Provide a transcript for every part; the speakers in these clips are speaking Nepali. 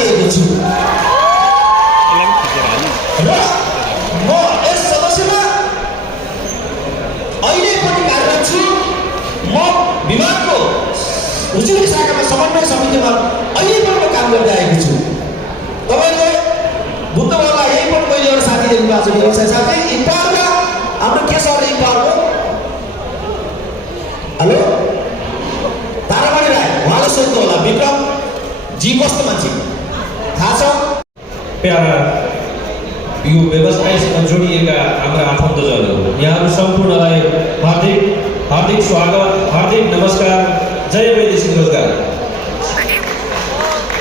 दिएको छु र म यस सदस्यमा अहिले पनि कार्यरत छु। म विभागको उजुरी शाखामा समन्वय समितिमा अहिले पनि म काम गर्दै आएको छु। तपाईँले बुझ्नु होला, यही पनि मैले एउटा साथी देख्नु भएको छ, व्यवसाय साथी इम्पावरमा। हाम्रो के सर इम्पावरको हेलो ताराबाडी राई, उहाँलाई सोध्नु होला विक्रम जी कस्तो मान्छे थाहा छ? प्यारा यो व्यवसायसँग जोडिएका हाम्रा आफन्तजनहरू, यहाँहरू सम्पूर्णलाई हार्दिक हार्दिक स्वागत, हार्दिक नमस्कार। जय वैदेशिक रोजगार।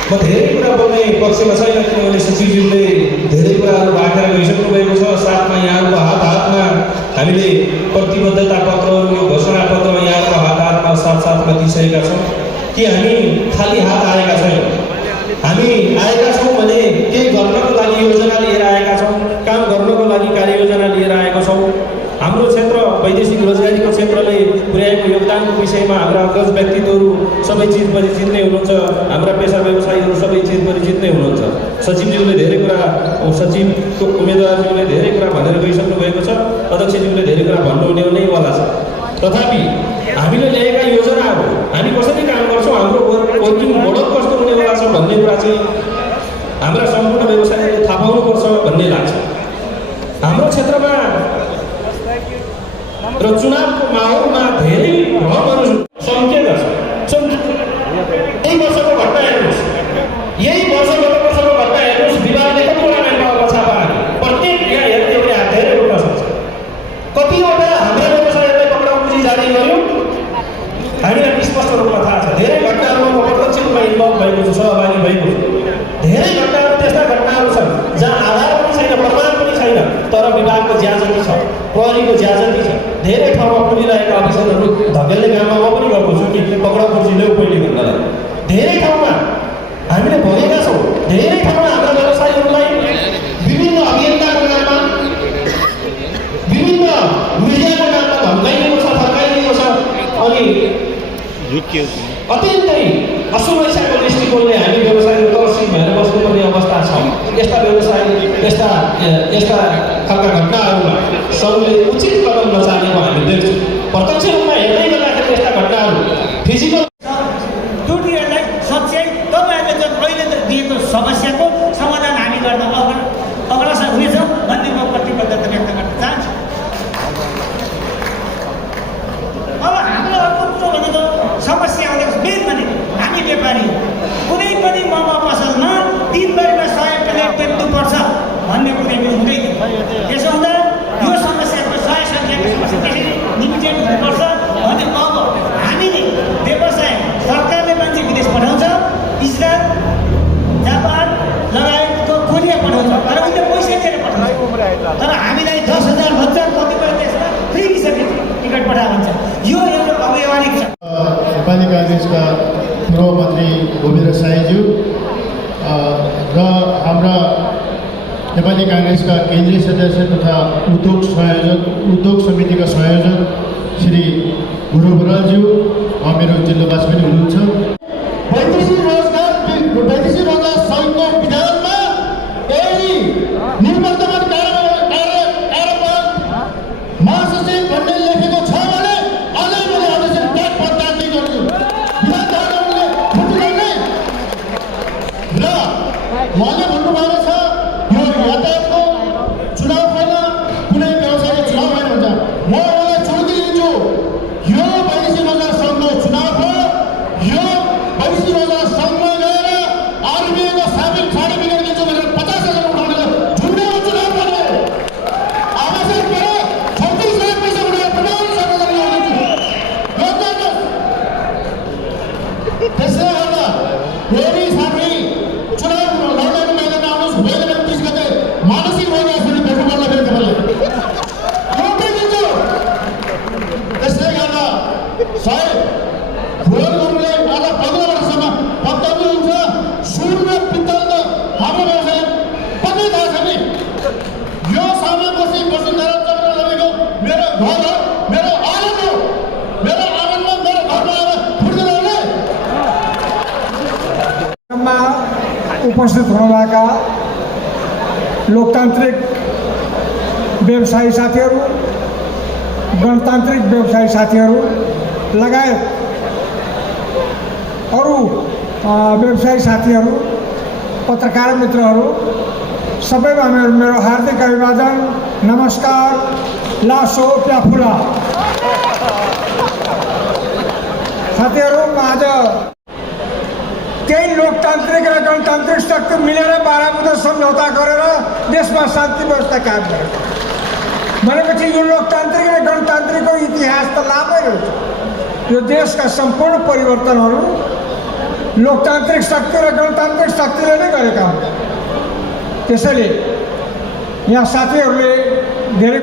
म धेरै कुरा बोल्ने पक्षमा छैन, किनभने सचिवज्यूले धेरै कुराहरू राखेर गइसक्नु भएको छ। साथमा यहाँहरूको हातमा हामीले प्रतिबद्धता पत्रहरू, यो घोषणा पत्र यहाँहरूको हातमा साथसाथमा दिइसकेका छौँ कि हामी खाली हात आएका छैनौँ। हामी आएका छौँ भने केही गर्नको लागि योजना लिएर आएका छौँ, काम गर्नको लागि कार्ययोजना लिएर आएका छौँ। हाम्रो क्षेत्र वैदेशिक रोजगारीको क्षेत्रले पुर्याएको योगदानको विषयमा हाम्रा अग्रज व्यक्तित्वहरू सबै चिज परिचित नै हुनुहुन्छ। हाम्रा पेसा व्यवसायीहरू सबै चिज परिचित नै हुनुहुन्छ। सचिवज्यूले धेरै कुरा, सचिवको उम्मेदवारज्यूले धेरै कुरा भनेर गइसक्नु भएको छ। अध्यक्षज्यूले धेरै कुरा भन्नुहुने नै वाला छ। तथापि हामीले ल्याएका योजनाहरू हामी कसरी काम गर्छौँ, हाम्रो वर्किङ मोडल कस्तो हुनेवाला छ भन्ने कुरा चाहिँ हाम्रा सम्पूर्ण व्यवसायीहरूले थाहा पाउनुपर्छ भन्ने लाग्छ। हाम्रो क्षेत्रमा र चुनावको माहौलमा धेरै भ्रमहरू सङ्केत छ। यही वर्षको घटना हेर्नुहोस्, यही वर्षको घटना हेर्नुहोस्, विभागले कतिवटा म्यानपावरको छापा हाल्यो। प्रत्येक यहाँ हेर्ने एउटा हात धेरै रोक्न सक्छ। कतिवटा हाम्रा व्यवसायीहरूलाई पक्राउ पुँजी जारी गर्यो, हामीलाई स्पष्ट रूपमा थाहा छ। धेरै घटनाहरूमा म प्रत्यक्ष रूपमा इन्भल्भ भएको छु, सहभागी भएको छु। धेरै घटनाहरू त्यस्ता घटनाहरू छन् जहाँ आधार पनि छैन, प्रमाण पनि छैन, तर विभागको ज्याजती छ, प्रहरीको ज्याजती छ। धेरै ठाउँमा पुगिरहेका अफिसरहरू धकेल्ने काममा म पनि गएको छु कि पक्राउ पुँजी ल्याउ पहिले भन्नलाई। धेरै ठाउँमा हामीले भनेका छौँ, धेरै ठाउँमा हाम्रा व्यवसायीहरूलाई विभिन्न अभियन्ताको नाममा, विभिन्न मिडियाको नाममा धम्काइएको छ, फर्काइएको छ। अनि अत्यन्तै असुरक्षाको दृष्टिकोणले हामी व्यवसायहरू तरसित भएर बस्नुपर्ने अवस्था छ। यस्ता व्यवसाय, यस्ता खालका घटनाहरूमा सङ्घले उचित कदम नचालेको हामी देख्छौँ। प्रत्यक्ष रूपमा हेर्दै गर्दाखेरि यस्ता घटनाहरू फिजिकल त्रुटिहरूलाई सच्याइ तपाईँहरूले जुन अहिले दिएको समस्याको समाधान हामी गर्न अग्रसर हुनेछ भन्ने म प्रतिबद्धता व्यक्त गर्न चाहन्छु। अब हाम्रो अर्को कुरो भनेको समस्या आउँदैछ मेन भनेको हामी व्यापारी कुनै पनि मोमो पसलमा दिनभरिमा 100 प्लेट बेच्नुपर्छ भन्ने कुनै पनि हुँदैन। त्यसो हुँदा यो समस्याको 100 सङ्ख्याको समस्या त्यसरी लिमिटेड हुनुपर्छ भने अब हामीले व्यवसाय सरकारले मान्छे विदेश पठाउँछ, इजरायल, जापान लगायतको कोरिया पठाउँछ, तर उनले पैसा दिएर पठाउँछ। तर हामीलाई 10,000 भन्छ, कतिपय देशमा फ्री भिसाले टिकट पठाएको हुन्छ। यो एउटा अव्यावहारिक छ। नेपाली काङ्ग्रेसका पूर्व मन्त्री गोविन्द साईज्यू र हाम्रा नेपाली काङ्ग्रेसका केन्द्रीय सदस्य तथा उद्योग समितिका संयोजक श्री गुरु बरालज्यू मेरो जिल्लावासी पनि हुनुहुन्छ। वैदेशिक रोजगार सङ्घको विधानमा यही निर्वर्तमान महासचिव भन्ने लेखेको छ भने अझै मैले अवश्य त्याग प्रत्याग नै गर्छु। विधानसभाले फुटिँदैन र उहाँले भन्नुभएको छ यो यातायातको चुनाव होइन, कुनै व्यवसायको चुनाव होइन भन्छ। म उहाँलाई चुनौती दिन्छु, यो वैदेशिक रोजगार सङ्घको चुनाव हो। यो वैदेशिक रोजगार सङ्घमा गएर आरबिआईको साबिक सर्टिफिकेट दिन्छु भनेर 50,000 उठाउनेको झुन्ड्याउनु चुनाव गर्ने आवश्यक परे 36 लाख पैसा उठाएर 50,000 दिन्छु। त्यसले गर्दा यदि साथै चुनाव लड्ने मैदानमा आउनुहोस्, हुँदैन 30 गते मानसिक रोजगारसम्म भेट्नु पर्ला फेरि तपाईँले एउटै दिन्छु। त्यसले गर्दा सायद रोजगारले आज 15 वर्षसम्म पत्ताउनु हुन्छ। सुन र पित्तल त उपस्थित हुनुभएका लोकतान्त्रिक व्यवसायी साथीहरू, गणतान्त्रिक व्यवसायी साथीहरू लगायत अरू व्यवसायी साथीहरू, पत्रकार मित्रहरू सबैमा मेरो हार्दिक अभिवादन, नमस्कार, लासो प्याफुला। साथीहरू, आज केही लोकतान्त्रिक र गणतान्त्रिक शक्ति मिलेर 12 बुँदा सम्झौता गरेर देशमा शान्ति व्यवस्था कायम गरेको भनेपछि यो लोकतान्त्रिक र गणतान्त्रिकको इतिहास त लामै रहेछ। यो देशका सम्पूर्ण परिवर्तनहरू लोकतान्त्रिक शक्ति र गणतान्त्रिक शक्तिले नै गरेका हुन्। त्यसैले यहाँ साथीहरूले धेरै